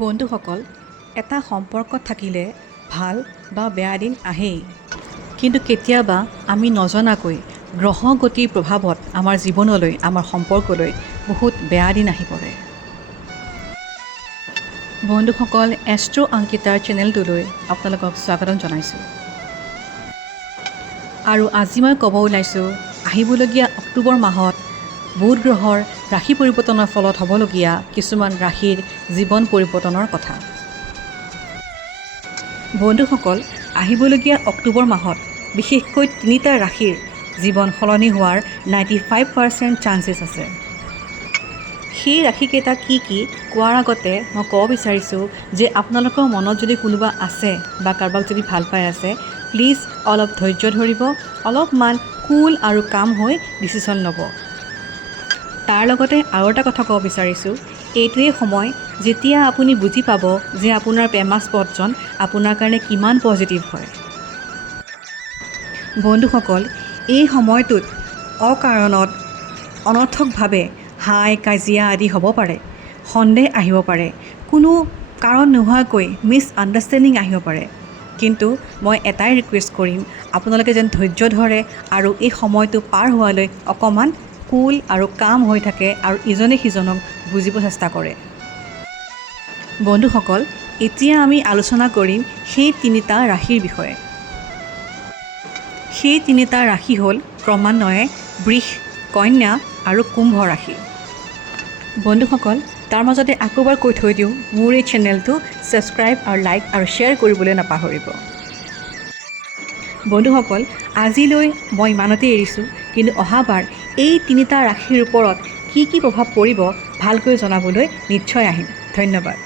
বন্ধুসকল, এটা সম্পৰ্কত থাকিলে ভাল বা বেয়া দিন আহেই, কিন্তু কেতিয়াবা আমি নজনাকৈ গ্ৰহ গতিৰ প্ৰভাৱত আমাৰ জীৱনলৈ, আমাৰ সম্পৰ্কলৈ বহুত বেয়া দিন আহি পৰে। বন্ধুসকল, এষ্ট্ৰ অংকিতাৰ চেনেলটোলৈ আপোনালোকক স্বাগতম জনাইছোঁ। আৰু আজি মই ক'ব ওলাইছোঁ আহিবলগীয়া অক্টোবৰ মাহত বুধ গ্ৰহৰ ৰাশি পৰিৱৰ্তনৰ ফলত হ'বলগীয়া কিছুমান ৰাশিৰ জীৱন পৰিৱৰ্তনৰ কথা। বন্ধুসকল, আহিবলগীয়া অক্টোবৰ মাহত বিশেষকৈ 3টা ৰাশিৰ জীৱন সলনি হোৱাৰ 95% চান্সেছ আছে। সেই ৰাশিকেইটা কি কোৱাৰ আগতে মই ক'ব বিচাৰিছোঁ যে আপোনালোকৰ মনত যদি কোনোবা আছে বা কাৰোবাক যদি ভাল পাই আছে, প্লিজ অলপ ধৈৰ্য ধৰিব, অলপমান কুল আৰু কাম হৈ ডিচিশ্যন ল'ব। তাৰ লগতে আৰু এটা কথা ক'ব বিচাৰিছোঁ, এইটোৱেই সময় যেতিয়া আপুনি বুজি পাব যে আপোনাৰ প্ৰেমাস্পদজন আপোনাৰ কাৰণে কিমান পজিটিভ হয়। বন্ধুসকল, এই সময়টোত অকাৰণত অনৰ্থকভাৱে হাই কাজিয়া আদি হ'ব পাৰে, সন্দেহ আহিব পাৰে, কোনো কাৰণ নোহোৱাকৈ মিছআণ্ডাৰষ্টেণ্ডিং আহিব পাৰে। কিন্তু মই এটাই ৰিকুৱেষ্ট কৰিম, আপোনালোকে যেন ধৈৰ্য ধৰে আৰু এই সময়টো পাৰ হোৱালৈ অকণমান কুল আৰু কাম হৈ থাকে আৰু ইজনে সিজনক বুজিব চেষ্টা কৰে। বন্ধুসকল, এতিয়া আমি আলোচনা কৰিম সেই 3টা ৰাশিৰ বিষয়ে। সেই 3টা ৰাশি হ'ল ক্ৰমান্বয়ে বৃষ, কন্যা আৰু কুম্ভ ৰাশি। বন্ধুসকল, তাৰ মাজতে আকৌ এবাৰ কৈ থৈ দিওঁ, মোৰ এই চেনেলটো ছাবস্ক্ৰাইব আৰু লাইক আৰু শ্বেয়াৰ কৰিবলৈ নাপাহৰিব। বন্ধুসকল, আজিলৈ মই ইমানতে এৰিছোঁ, কিন্তু অহাবাৰ এই 3টা ৰাশিৰ ওপৰত কি প্ৰভাৱ পৰিব ভালকৈ জনাবলৈ নিশ্চয় আহিম। ধন্যবাদ।